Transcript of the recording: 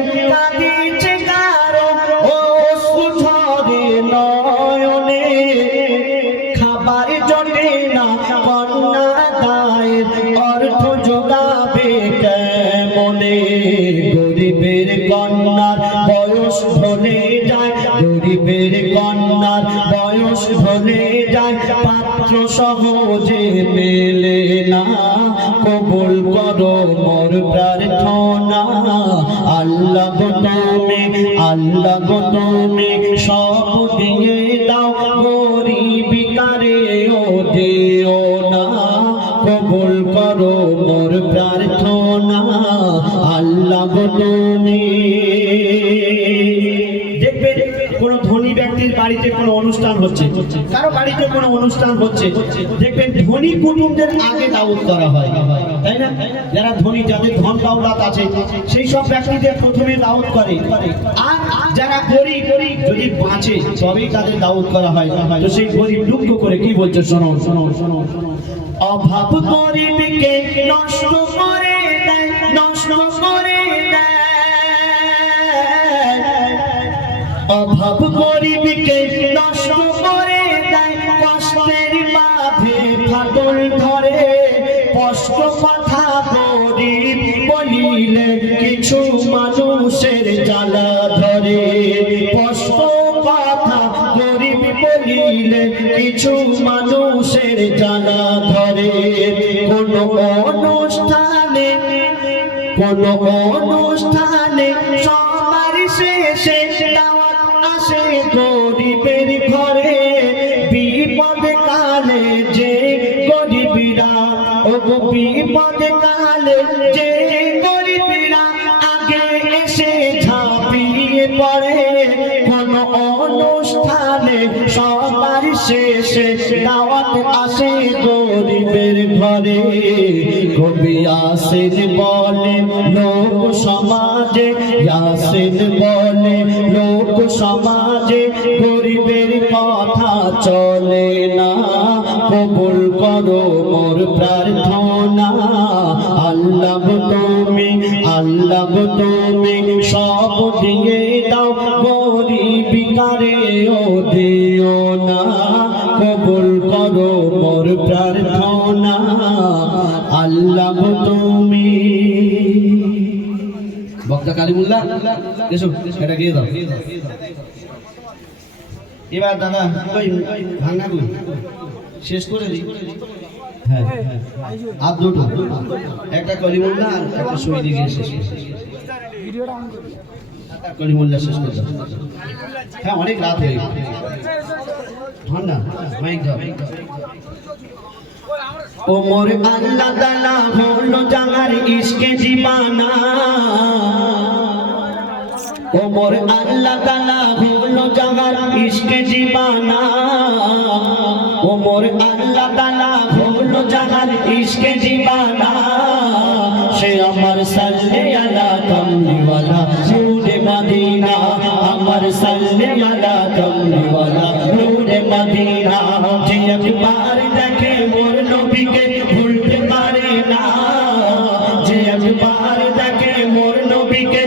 কেউ কাঁদিছে কারো অশ্রু ঝরে নয়নে, খাবার জোটে না কন্যা দায়ের অর্থ জোগাবে কেমনে। গরিবের কন্যার বয়স ঢলে যায়, গরিবের কন্যার বয়স ঢলে যায়, পাত্র সহজে মেলে না। কবুল করো মোর প্রার্থনা, আল্লাহ গো তুমি, আল্লাহ গো তুমি সব দিয়ে দাও, গরিবি কারেও দিও না। কবুল করো মোর প্রার্থনা, আল্লাহ গো তুমি। দেখবেন কোন ধনী ব্যক্তির বাড়িতে কোনো অনুষ্ঠান হচ্ছে, কারো বাড়িতে কোনো অনুষ্ঠান হচ্ছে, দেখবেন ধনী কুটুমদের আগে দাওয়াত করা হয়, তাই না? যারা ধনী, যাদের ধন দৌলত আছে, সেই সব ব্যক্তিদের প্রথমে দাওয়াত করে। আর যারা গরিব যদি বাঁচে তবেই তাদের দাওয়াত করা হয়। তো সেই গরিব দুঃখ করে কি বলছে শোনো শোনো শোনো। অভাব গরিবকে নষ্ট করে দেয়, নষ্ট করে দেয়। অভাব গরিবকে নষ্ট করে দেয়, কষ্টের বাঁধে ফাটল ধরে। কষ্ট কথা গরিব বলিলে কিছু মানুষের জ্বালা ধরে। কষ্ট কথা গরিব বলিলে কিছু মানুষের জ্বালা ধরে। কোন অনুষ্ঠানে, কোন অনুষ্ঠানে সবার শেষে দাওয়াত আসে গরিবের ঘরে। বিপদ কালে যে গরিবরা, ও বিপদ কালে যে গরিবরা আগে এসে ঝাঁপিয়ে পড়ে। কোন অনুষ্ঠানে সবার শেষে দাওয়াত আসে গরিবের ঘরে। কবি ইয়াসিন বলে লোক সমাজে, ইয়াসিন বলে লোক সমাজে গরিবের কথা চলে না। কবুল করো মোর প্রার্থনা, আল্লাহ গো তুমি, আল্লাহ গো তুমি সব দিয়ে দাও, গরিবি কারেও দিও না। কবুল করো মোর প্রার্থনা, আল্লাহ গো তুমি। বক্তা কালিমুল্লাহ এসো, এটা গিয়ে দাও। এবার দাদা ওই ভাঙাগুলো শেষ করে দিই। হ্যাঁ আর দুটো, একটা কলিমুল্লাহ আর একটা শহীদি গিয়ে শেষ করে কলিমুল্লাহ শেষ করে দাও। হ্যাঁ অনেক রাত হয়ে গেল, ঠান্ডা মাইক দাও। ও মোর আল্লাহ তাআলা হলো জাগার ইশকে দিবানা, ও মোর আল্লাহ তাআলা হলো জাগার ইশকে দিবানা। ও মোর আল্লাহ তাআলা হলো জাগার ইশকে দিবানা। সে আমার সাল্লে আলা কামলিওয়ালা নূরে মদিনা, আমার সাল্লে আলা কামলিওয়ালা নূরে মদিনা। যে একবার দেখে মোর নবীকে ভুলতে পারে না, যে একবার দেখে মোর নবীকে